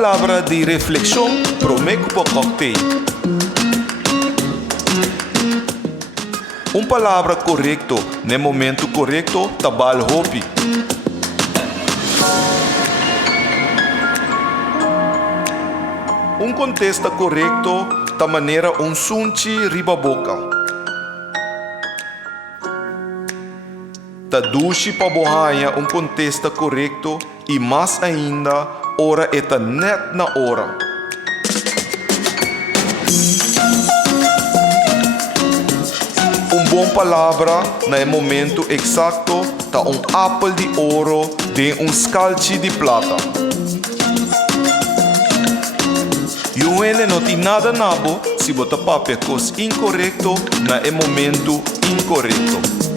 palavra de reflexão pro meu cocktail. Palavra correto no momento correto tabal hopi. Contexto correto da maneira sunchi riba boca. Tadushi pa bohaya contexto correto e mais ainda ora eta net na hora. Bom palavra no momento exato tá apple de ouro de scalci de plata. E não tem nada nabo se botar papel incorreto no momento incorreto.